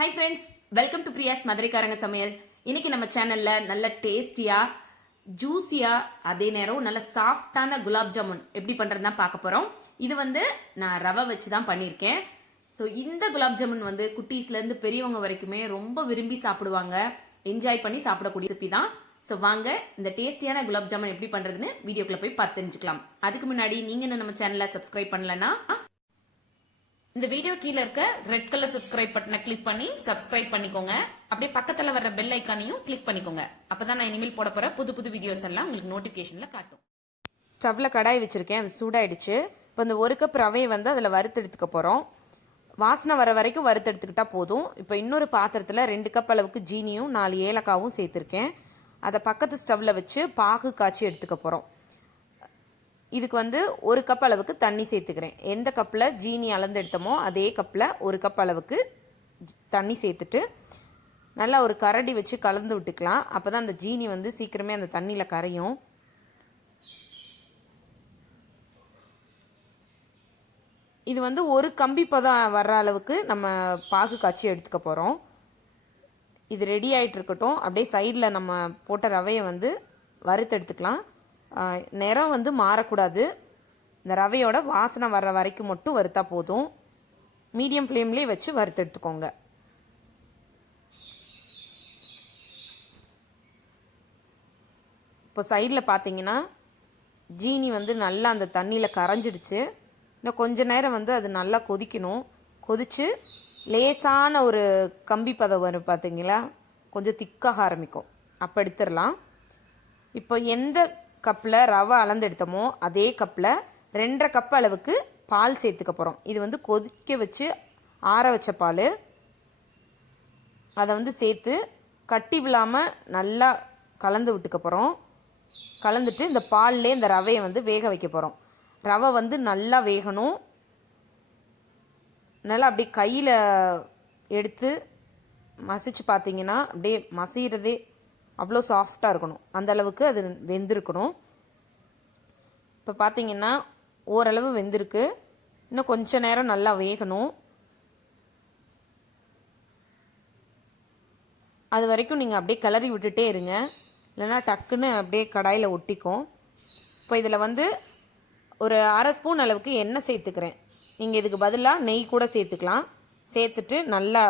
Hi friends, welcome to PRIYA's மதுரைக்காரங்க சமையல். இன்னைக்கு நம்ம சேனல்ல நல்ல டேஸ்டியா, ஜூசியா, அதே நேரம் நல்ல சாஃப்டான குலாப் ஜாமுன் எப்படி பண்றதுன்னா பார்க்க போறோம். இது நான் ரவை வச்சு தான் பண்ணியிருக்கேன். ஸோ இந்த குலாப் ஜாமுன் குட்டீஸ்ல இருந்து பெரியவங்க வரைக்குமே ரொம்ப விரும்பி சாப்பிடுவாங்க, என்ஜாய் பண்ணி சாப்பிடக்கூடிய ரெசிபி தான். ஸோ வாங்க இந்த டேஸ்டியான குலாப் ஜாமுன் எப்படி பண்றதுன்னு வீடியோக்குள்ள போய் பார்த்து தெரிஞ்சுக்கலாம். அதுக்கு முன்னாடி நீங்க இன்னும் நம்ம சேனலை சப்ஸ்கிரைப் பண்ணலன்னா இந்த வீடியோ கீழே இருக்க ரெட் கலர் சப்ஸ்கிரைப் பட்டனை கிளிக் பண்ணி சப்ஸ்கிரைப் பண்ணிக்கோங்க. அப்படியே பக்கத்துல வர்ற பெல் ஐக்கானையும் கிளிக் பண்ணிக்கோங்க. அப்பதான் நான் இனிமேல் போட போற புது புது வீடியோஸ் எல்லாம் உங்களுக்கு நோட்டிபிகேஷன்ல காட்டும். ஸ்டவ்ல கடாய் வச்சிருக்கேன், அது சூடாயிடுச்சு. இப்போ இந்த ஒரு கப் ரவையை அதில் வறுத்து எடுத்துக்க போறோம். வாசனை வர வரைக்கும் வறுத்து எடுத்துக்கிட்டா போதும். இப்போ இன்னொரு பாத்திரத்தில் 2 கப் அளவுக்கு ஜீனியும் 4 ஏலக்காவும் சேர்த்துருக்கேன். அதை பக்கத்து ஸ்டவ்ல வச்சு பாகு காய்ச்சி எடுத்துக்க போறோம். இதுக்கு 1 கப் அளவுக்கு தண்ணி சேர்த்துக்கிறேன். எந்த கப்பில் ஜீனி அளந்து எடுத்தோமோ அதே கப்பில் 1 கப் அளவுக்கு தண்ணி சேர்த்துட்டு நல்லா ஒரு கரடி வச்சு கலந்து விட்டுக்கலாம். அப்போ தான் அந்த ஜீனி சீக்கிரமே அந்த தண்ணியில் கரையும். இது ஒரு கம்பி பதம் வர்ற அளவுக்கு நம்ம பாகு காய்ச்சி எடுத்துக்க போகிறோம். இது ரெடி ஆகிட்டு இருக்கட்டும். அப்படியே சைடில் நம்ம போட்ட ரவையை வறுத்து எடுத்துக்கலாம். நிறம் மாறக்கூடாது. இந்த ரவையோட வாசனை வர்ற வரைக்கும் மட்டும் வறுத்தா போதும். மீடியம் ஃப்ளேம்லேயே வச்சு வறுத்து எடுத்துக்கோங்க. இப்போ சைடில் பார்த்தீங்கன்னா ஜீனி நல்லா அந்த தண்ணியில் கரைஞ்சிடுச்சு. இன்னும் கொஞ்ச நேரம் அது நல்லா கொதிக்கணும். கொதித்து லேசான ஒரு கம்பி பதம் வரும் பார்த்தீங்களா, கொஞ்சம் திக்காக ஆரம்பிக்கும். அப்போ எடுத்துடலாம். இப்போ எந்த கப்பில் ரவை அளந்து எடுத்தோமோ அதே கப்பில் 2.5 கப் அளவுக்கு பால் சேர்த்துக்க போகிறோம். இது கொதிக்க வச்சு ஆற வச்ச பால். அதை சேர்த்து கட்டி விழாமல் நல்லா கலந்து விட்டுக்க போகிறோம். கலந்துட்டு இந்த பால்லே இந்த ரவையை வேக வைக்க போகிறோம். ரவை நல்லா வேகணும். நல்லா அப்படியே கையில் எடுத்து மசிச்சு பார்த்தீங்கன்னா அப்படியே மசிகிறதே அவ்வளோ சாஃப்டாக இருக்கணும். அந்த அளவுக்கு அது வெந்திருக்கணும். இப்போ பார்த்தீங்கன்னா ஓரளவு வெந்திருக்கு. இன்னும் கொஞ்ச நேரம் நல்லா வேகணும். அது வரைக்கும் நீங்கள் அப்படியே கிளறி விட்டுட்டே இருங்க, இல்லைன்னா டக்குன்னு அப்படியே கடாயில் ஒட்டிக்கும். இப்போ இதில் ஒரு 1/2 ஸ்பூன் அளவுக்கு எண்ணெய் சேர்த்துக்கிறேன். நீங்கள் இதுக்கு பதிலாக நெய் கூட சேர்த்துக்கலாம். சேர்த்துட்டு நல்லா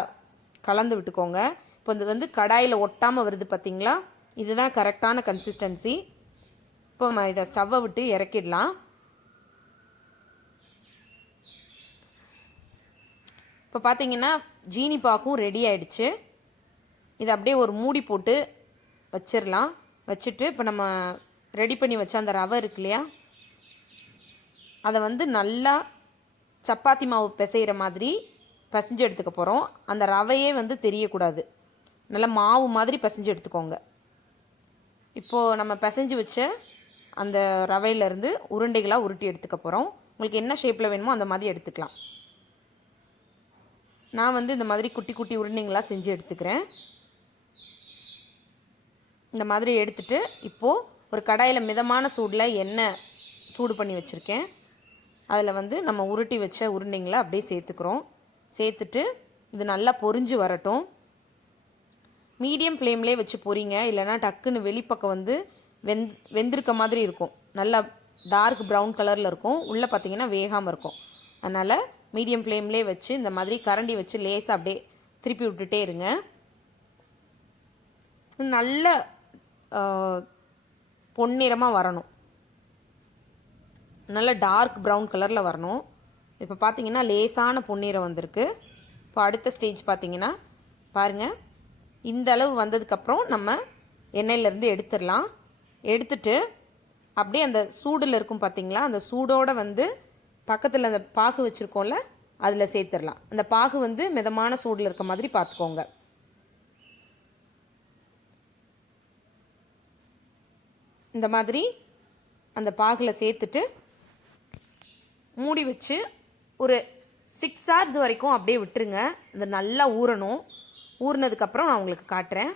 கலந்து விட்டுக்கோங்க. இப்போ இது கடாயில் ஒட்டாமல் வருது பார்த்தீங்களா, இதுதான் கரெக்டான கன்சிஸ்டன்சி. இப்போ நம்ம இதை ஸ்டவ்வை விட்டு இறக்கிடலாம். இப்போ பார்த்தீங்கன்னா ஜீனி பாகும் ரெடி ஆயிடுச்சு. இதை அப்படியே ஒரு மூடி போட்டு வச்சிடலாம். வச்சுட்டு இப்போ நம்ம ரெடி பண்ணி வச்ச அந்த ரவை இருக்கு இல்லையா, அதை நல்லா சப்பாத்தி மாவு பிசைகிற மாதிரி பிசைஞ்சு எடுத்துக்க போகிறோம். அந்த ரவையே தெரியக்கூடாது. நல்லா மாவு மாதிரி பிசைஞ்சு எடுத்துக்கோங்க. இப்போது நம்ம பிசைஞ்சு வச்ச அந்த ரவையிலேருந்து உருண்டைகளாக உருட்டி எடுத்துக்க போகிறோம். உங்களுக்கு என்ன ஷேப்பில் வேணுமோ அந்த மாதிரி எடுத்துக்கலாம். நான் இந்த மாதிரி குட்டி குட்டி உருண்டைங்களாக செஞ்சு எடுத்துக்கிறேன். இந்த மாதிரி எடுத்துட்டு இப்போது ஒரு கடாயில் மிதமான சூடில் எண்ணெய் சூடு பண்ணி வச்சுருக்கேன். அதில் நம்ம உருட்டி வச்ச உருண்டைங்களை அப்படியே சேர்த்துக்கிறோம். சேர்த்துட்டு இது நல்லா பொரிஞ்சு வரட்டும். மீடியம் ஃப்ளேம்லேயே வச்சு பொரிங்க, இல்லைனா டக்குன்னு வெளிப்பக்கம் வெந்திருக்க மாதிரி இருக்கும். நல்லா டார்க் ப்ரௌன் கலரில் இருக்கும், உள்ளே பார்த்தீங்கன்னா வேகாமல் இருக்கும். அதனால் மீடியம் ஃப்ளேம்லேயே வச்சு இந்த மாதிரி கரண்டி வச்சு லேசாக அப்படியே திருப்பி விட்டுட்டே இருங்க. நல்ல பொன்னிறமாக வரணும், நல்ல டார்க் ப்ரௌன் கலரில் வரணும். இப்போ பார்த்தீங்கன்னா லேசான பொன்னிறம் வந்திருக்கு. இப்போ அடுத்த ஸ்டேஜ் பார்த்தீங்கன்னா பாருங்கள், இந்த அளவு வந்ததுக்கப்புறம் நம்ம எண்ணெயிலேருந்து எடுத்துடலாம். எடுத்துட்டு அப்படியே அந்த சூடில் இருக்கும் பார்த்தீங்களா, அந்த சூடோடு பக்கத்தில் அந்த பாகு வச்சுருக்கோம்ல அதில் சேர்த்துடலாம். அந்த பாகு மிதமான சூடில் இருக்க மாதிரி பார்த்துக்கோங்க. இந்த மாதிரி அந்த பாகில் சேர்த்துட்டு மூடி வச்சு ஒரு 6 hours வரைக்கும் அப்படியே விட்டுருங்க. அது நல்லா ஊறணும். ஊறினதுக்கப்புறம் நான் உங்களுக்கு காட்டுறேன்.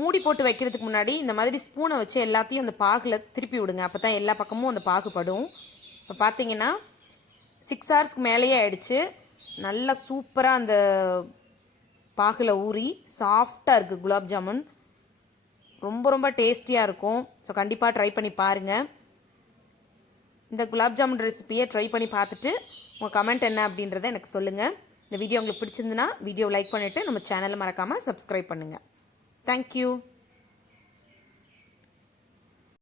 மூடி போட்டு வைக்கிறதுக்கு முன்னாடி இந்த மாதிரி ஸ்பூனை வச்சு எல்லாத்தையும் அந்த பாகில் திருப்பி விடுங்க. அப்போ தான் எல்லா பக்கமும் அந்த பாகு படும். இப்போ பார்த்தீங்கன்னா 6 hours மேலேயே ஆயிடுச்சு. நல்லா சூப்பராக அந்த பாகில் ஊறி சாஃப்டாக இருக்குது குலாப் ஜாமுன். ரொம்ப ரொம்ப டேஸ்டியாக இருக்கும். ஸோ கண்டிப்பாக ட்ரை பண்ணி பாருங்கள். இந்த குலாப் ஜாமுன் ரெசிபியை ட்ரை பண்ணி பார்த்துட்டு உங்கள் கமெண்ட் என்ன அப்படின்றத எனக்கு சொல்லுங்கள். இந்த வீடியோ உங்களுக்கு பிடிச்சிருந்துன்னா வீடியோ லைக் பண்ணிவிட்டு நம்ம சேனலை மறக்காமல் சப்ஸ்கிரைப் பண்ணுங்கள். தேங்க்யூ.